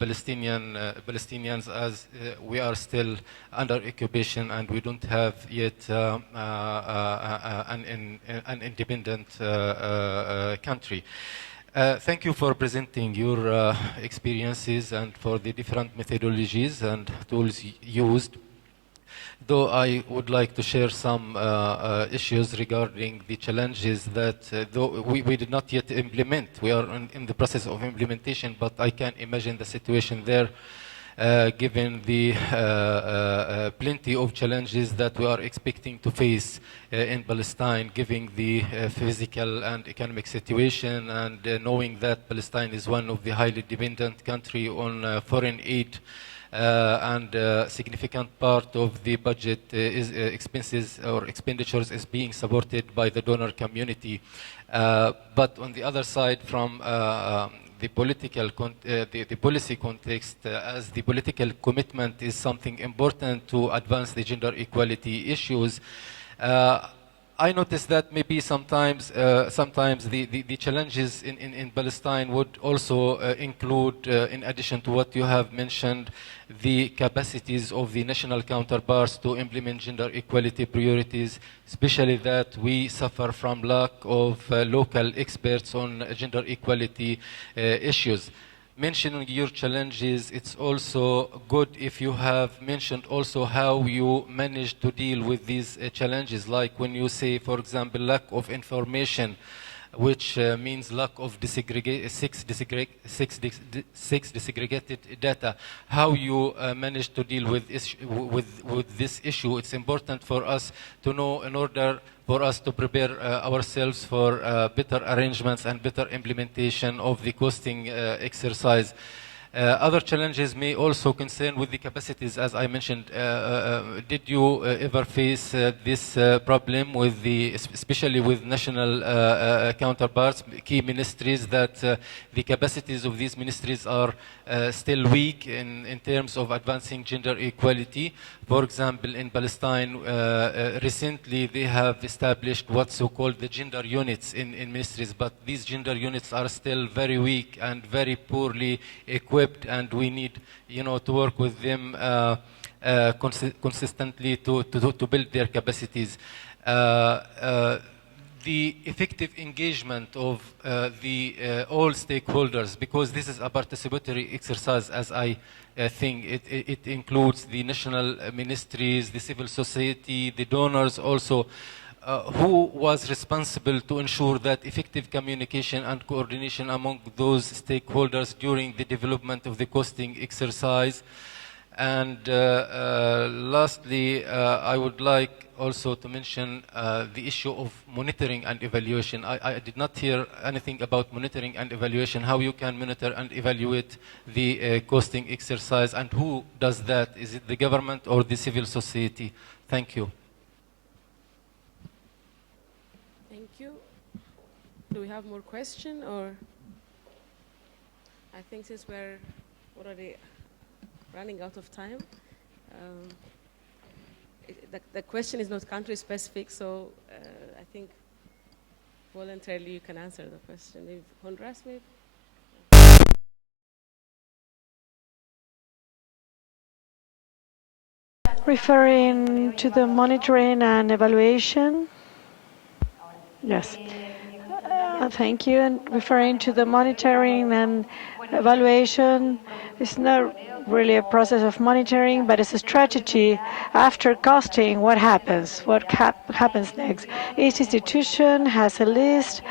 Palestinians, as we are still under occupation and we don't have yet an independent country. Thank you for presenting your experiences and for the different methodologies and tools used. Though I would like to share some issues regarding the challenges that though we did not yet implement. We are in the process of implementation, but I can imagine the situation there, given the plenty of challenges that we are expecting to face in Palestine, given the physical and economic situation, and knowing that Palestine is one of the highly dependent country on foreign aid. And a significant part of the budget is expenses or expenditures is being supported by the donor community. But on the other side, from the political, the policy context, as the political commitment is something important to advance the gender equality issues, I noticed that maybe sometimes the challenges in Palestine would also include, in addition to what you have mentioned, the capacities of the national counterparts to implement gender equality priorities, especially that we suffer from lack of local experts on gender equality issues. Mentioning your challenges, it's also good if you have mentioned also how you managed to deal with these challenges, like when you say, for example, lack of information, which means lack of sex disaggregated data. How you managed to deal with this issue? It's important for us to know in order for us to prepare ourselves for better arrangements and better implementation of the costing exercise. Other challenges may also concern with the capacities, as I mentioned. Did you ever face this problem with especially with national counterparts, key ministries, that the capacities of these ministries are still weak in terms of advancing gender equality? For example, in Palestine, recently they have established what's so-called the gender units in ministries, but these gender units are still very weak and very poorly equipped, and we need, to work with them consistently to build their capacities. The effective engagement of all stakeholders, because this is a participatory exercise, as I think it includes the national ministries, the civil society, the donors also. Who was responsible to ensure that effective communication and coordination among those stakeholders during the development of the costing exercise? And lastly, I would like also to mention the issue of monitoring and evaluation. I did not hear anything about monitoring and evaluation, how you can monitor and evaluate the costing exercise, and who does that? Is it the government or the civil society? Thank you. Thank you. Do we have more questions, or? I think since we're already running out of time, the question is not country specific, so I think voluntarily you can answer the question. If Honduras, maybe? Referring to the monitoring and evaluation. Yes. Thank you. And referring to the monitoring and evaluation, it's not really a process of monitoring, but it's a strategy. After costing, what happens? What happens next? Each institution has a list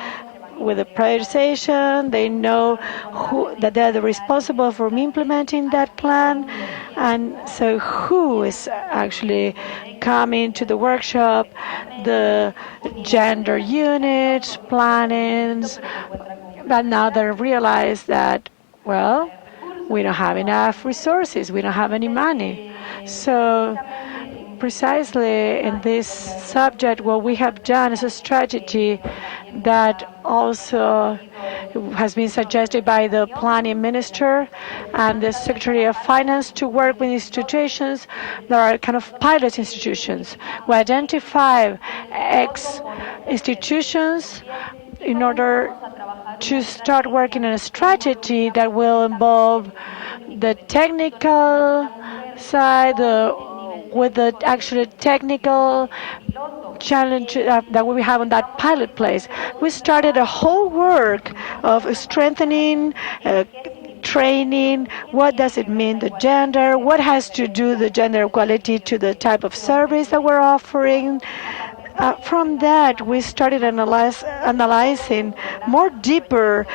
with a prioritization. They know that they're the responsible for implementing that plan. And so who is actually coming to the workshop? The gender unit, plannings. But now they realize that, well, we don't have enough resources. We don't have any money. So precisely in this subject, what we have done is a strategy that also has been suggested by the planning minister and the Secretary of Finance to work with institutions that are kind of pilot institutions. We identify X institutions in order to start working on a strategy that will involve the technical side, with the actually technical challenge that we have on that pilot place. We started a whole work of strengthening, training, what does it mean, the gender, what has to do the gender equality to the type of service that we're offering. From that, we started analyzing more deeper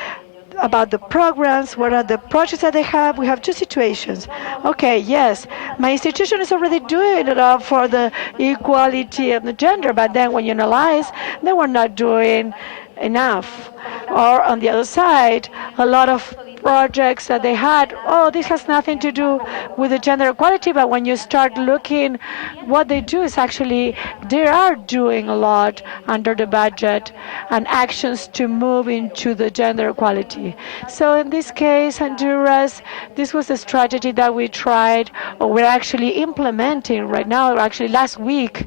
about the programs, what are the projects that they have. We have two situations. Okay, yes, my institution is already doing a lot for the equality of the gender, but then when you analyze, they were not doing enough. Or on the other side, a lot of projects that they had, oh, this has nothing to do with the gender equality, but when you start looking, what they do is actually they are doing a lot under the budget and actions to move into the gender equality. So in this case, Honduras, this was a strategy that we tried, or we're actually implementing right now. Actually, last week,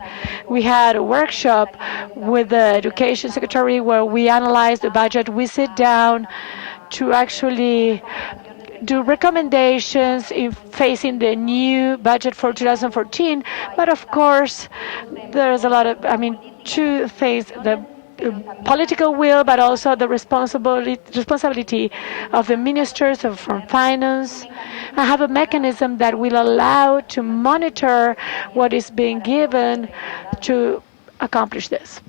we had a workshop with the Education Secretary where we analyzed the budget. We sit down to actually do recommendations in facing the new budget for 2014. But of course, there's a lot of, two things, the political will, but also the responsibility of the ministers from finance. I have a mechanism that will allow to monitor what is being given to accomplish this.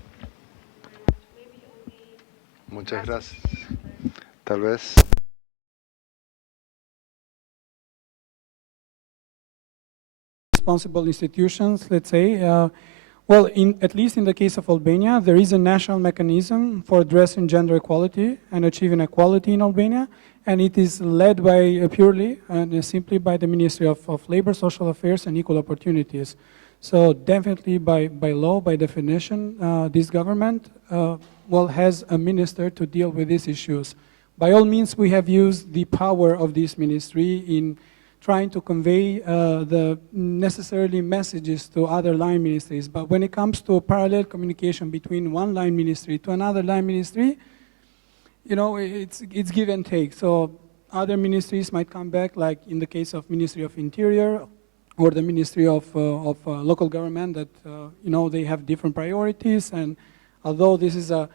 Muchas gracias. Tal vez. Responsible institutions, let's say. Well, at least in the case of Albania, there is a national mechanism for addressing gender equality and achieving equality in Albania, and it is led by purely and simply by the Ministry of Labor, Social Affairs, and Equal Opportunities. So definitely by law, by definition, this government has a minister to deal with these issues. By all means, we have used the power of this ministry in trying to convey the necessarily messages to other line ministries. But when it comes to a parallel communication between one line ministry to another line ministry, it's give and take. So other ministries might come back, like in the case of Ministry of Interior or the Ministry of Local Government, that they have different priorities. And although this is a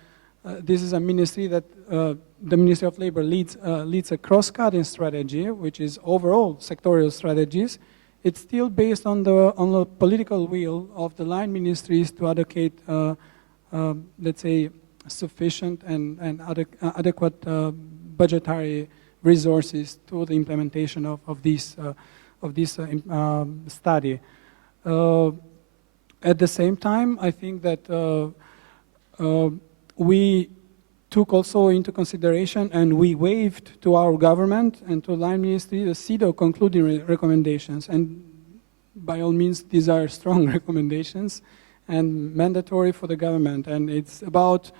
ministry that the Ministry of Labor leads a cross-cutting strategy, which is overall sectorial strategies, it's still based on the political will of the line ministries to allocate, let's say, sufficient and adequate budgetary resources to the implementation of these of this study. At the same time, I think that we took also into consideration and we waived to our government and to Line Ministry the CEDAW concluding recommendations. And by all means, these are strong recommendations and mandatory for the government. And it's about,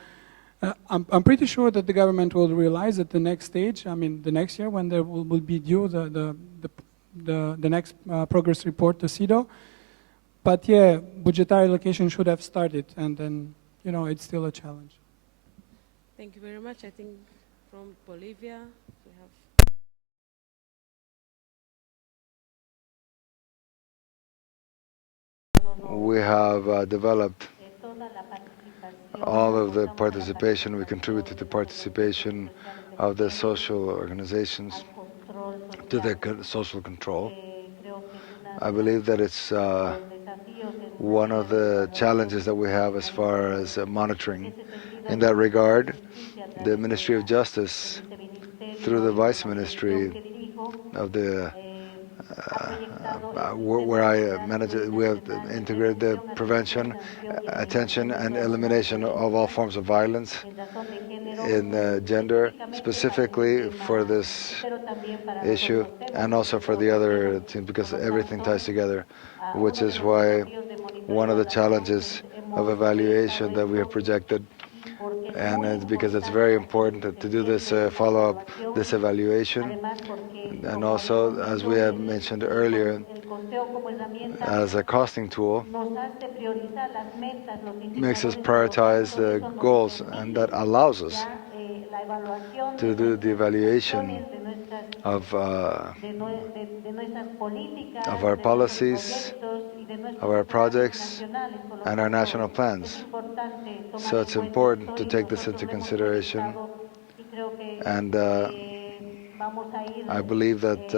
I'm pretty sure that the government will realize at the next stage, I mean, the next year when there will be due the next progress report to CEDAW. But yeah, budgetary allocation should have started, and then, you know, it's still a challenge. Thank you very much. I think from Bolivia, we have. We have developed all of the participation. We contribute to the participation of the social organizations, to the social control. I believe that it's one of the challenges that we have as far as monitoring. In that regard, the Ministry of Justice, through the Vice Ministry of the where I manage it, we have integrated the prevention, attention, and elimination of all forms of violence in gender, specifically for this issue, and also for the other teams, because everything ties together, which is why one of the challenges of evaluation that we have projected, and it's because it's very important to do this follow-up, this evaluation, and also, as we have mentioned earlier, as a costing tool, makes us prioritize the goals, and that allows us to do the evaluation of our policies, of our projects, and our national plans. So it's important to take this into consideration, and I believe that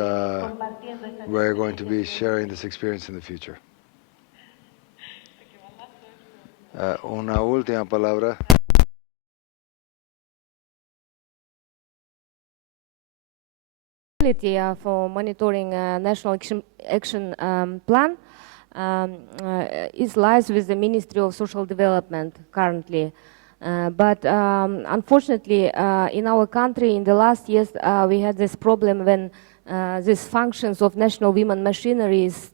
we're going to be sharing this experience in the future. Una última palabra. For monitoring national action plan is lies with the Ministry of Social Development currently. But unfortunately, in our country, in the last years, we had this problem when these functions of national women machinery is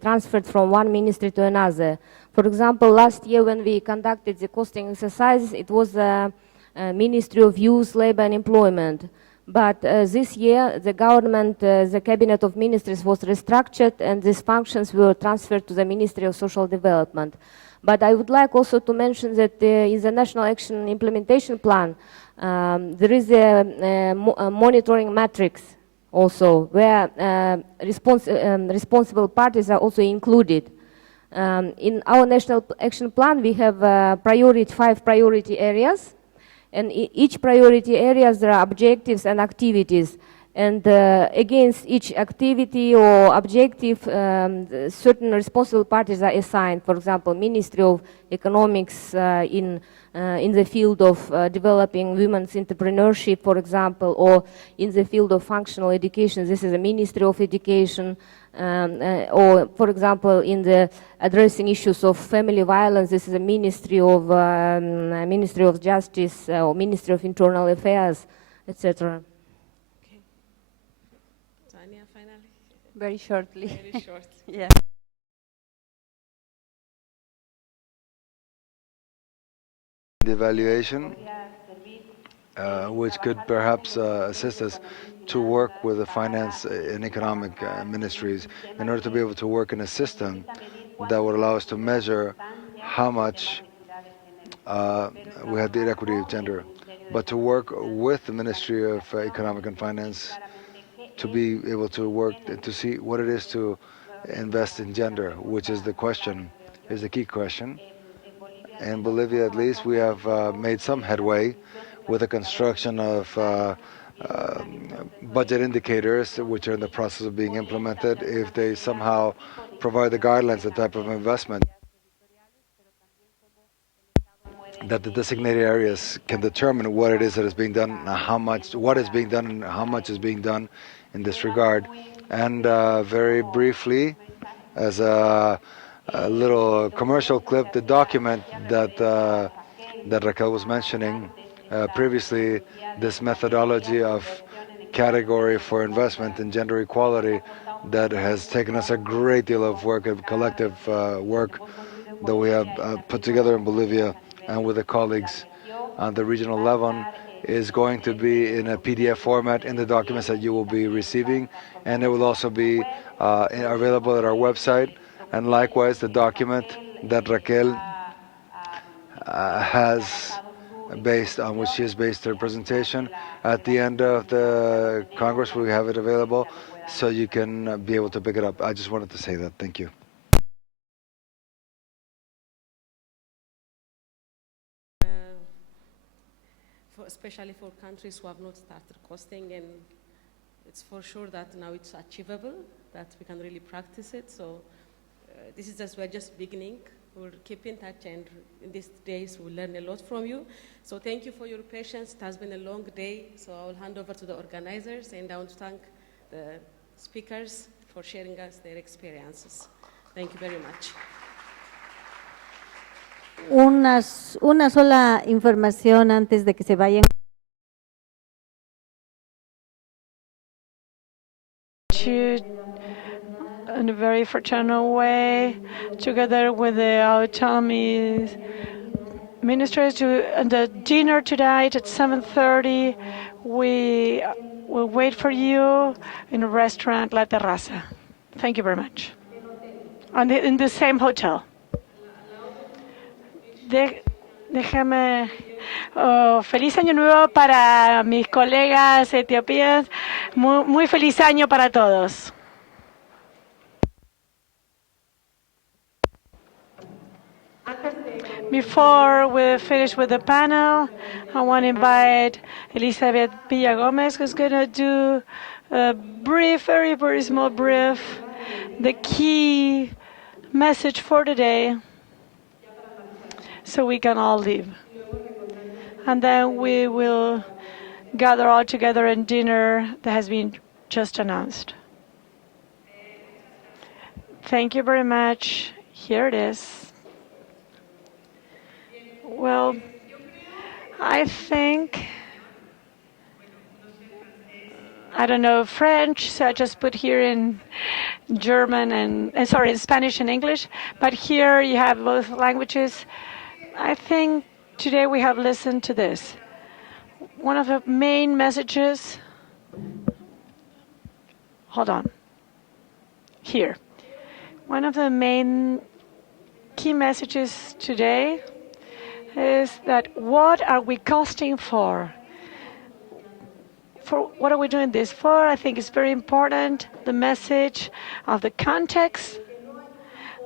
transferred from one ministry to another. For example, last year when we conducted the costing exercise, it was the Ministry of Youth, Labor and Employment. But this year, the government, the Cabinet of Ministries was restructured, and these functions were transferred to the Ministry of Social Development. But I would like also to mention that in the National Action Implementation Plan, there is a monitoring matrix also, where responsible parties are also included. In our National Action Plan, we have 5 priority areas. And each priority areas, there are objectives and activities. And against each activity or objective, certain responsible parties are assigned. For example, Ministry of Economics in the field of developing women's entrepreneurship, for example, or in the field of functional education, this is a Ministry of Education. Or, for example, in the addressing issues of family violence, this is a Ministry of Justice or Ministry of Internal Affairs, etc. Okay. Tanya, finally. Very shortly. Very short. Yeah. The evaluation, which could perhaps assist us to work with the finance and economic ministries in order to be able to work in a system that would allow us to measure how much we have the inequity of gender, but to work with the Ministry of Economic and Finance to be able to work to see what it is to invest in gender, which is the question, is the key question. In Bolivia, at least, we have made some headway with the construction of budget indicators, which are in the process of being implemented. If they somehow provide the guidelines, the type of investment that the designated areas can determine what it is that is being done, and how much, what is being done, and how much is being done in this regard, And very briefly, as a little commercial clip, the document that Raquel was mentioning previously, this methodology of category for investment in gender equality that has taken us a great deal of work, of collective work that we have put together in Bolivia and with the colleagues on the regional level, is going to be in a PDF format in the documents that you will be receiving, and it will also be available at our website. And likewise, the document that Raquel has based on which she has based her presentation. At the end of the Congress, we have it available so you can be able to pick it up. I just wanted to say that. Thank you. Especially for countries who have not started costing, and it's for sure that now it's achievable, that we can really practice it. So this is just, we're just beginning. We'll keep in touch, and in these days we'll learn a lot from you. So thank you for your patience. It has been a long day, so I'll hand over to the organizers, and I want to thank the speakers for sharing us their experiences. Thank you very much. Una sola información antes de que se vayan. In a very fraternal way, together with the autonomy ministers, to the dinner tonight at 7:30. We will wait for you in a restaurant La Terraza. Thank you very much. And in the same hotel. Déjame. Feliz año nuevo para mis colegas etiopíes. Muy feliz año para todos. Before we finish with the panel, I want to invite Elizabeth Villagomez, who's going to do a brief, very, very small brief, the key message for today, so we can all leave. And then we will gather all together in dinner that has been just announced. Thank you very much. Here it is. Well, I think, I don't know French, so I just put here in German and in Spanish and English, but here you have both languages. I think today we have listened to this. One of the main messages, hold on, here. One of the main key messages today is that what are we costing for? For what are we doing this for? I think it's very important, the message of the context.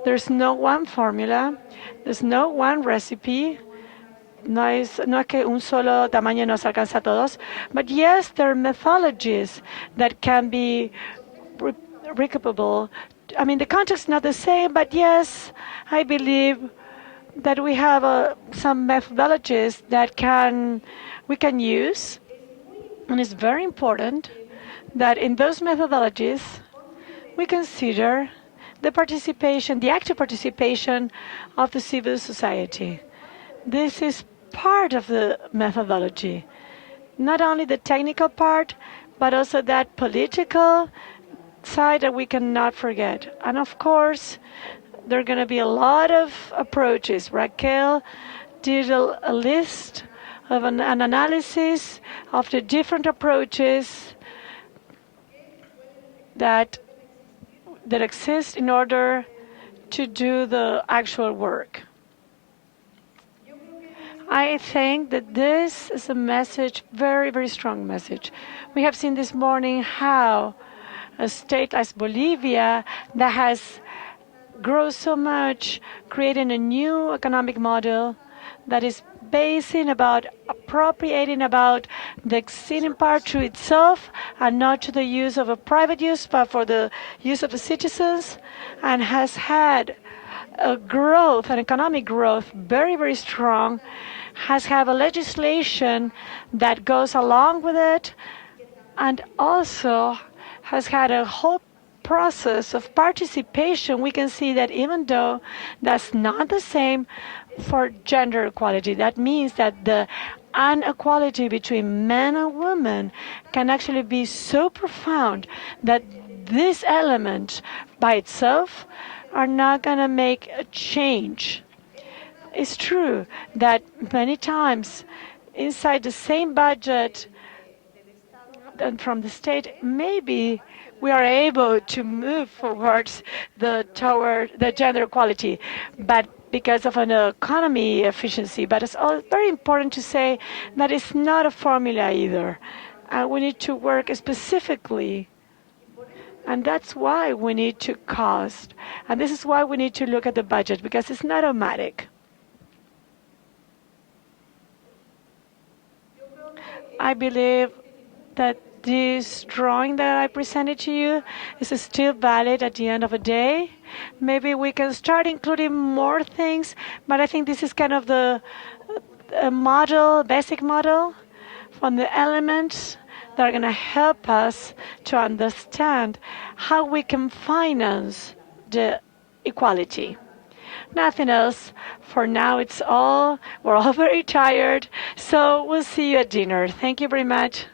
There's no one formula, there's no one recipe. No es que un solo tamaño nos alcanza a todos, but yes, there are methodologies that can be replicable. I mean, the context is not the same, but yes, I believe that we have some methodologies that we can use, and it's very important that in those methodologies we consider the participation, the active participation of the civil society. This is part of the methodology, not only the technical part, but also that political side that we cannot forget. And of course, there are going to be a lot of approaches. Raquel did a list of an analysis of the different approaches that exist in order to do the actual work. I think that this is a message, very, very strong message. We have seen this morning how a state as Bolivia that has grown so much, creating a new economic model that is basing about appropriating about the existing part to itself and not to the use of a private use, but for the use of the citizens, and has had a growth, an economic growth, very, very strong, has had a legislation that goes along with it, and also has had a whole process of participation, we can see that even though that's not the same for gender equality, that means that the inequality between men and women can actually be so profound that this element by itself are not going to make a change. It's true that many times inside the same budget and from the state, maybe we are able to move towards toward the gender equality, but because of an economy efficiency. But it's all very important to say that it's not a formula either. We need to work specifically, and that's why we need to cost. And this is why we need to look at the budget, because it's not automatic. I believe that this drawing that I presented to you is still valid at the end of the day. Maybe we can start including more things, but I think this is kind of the model, basic model from the elements that are going to help us to understand how we can finance the equality. Nothing else. For now, we're all very tired, so we'll see you at dinner. Thank you very much.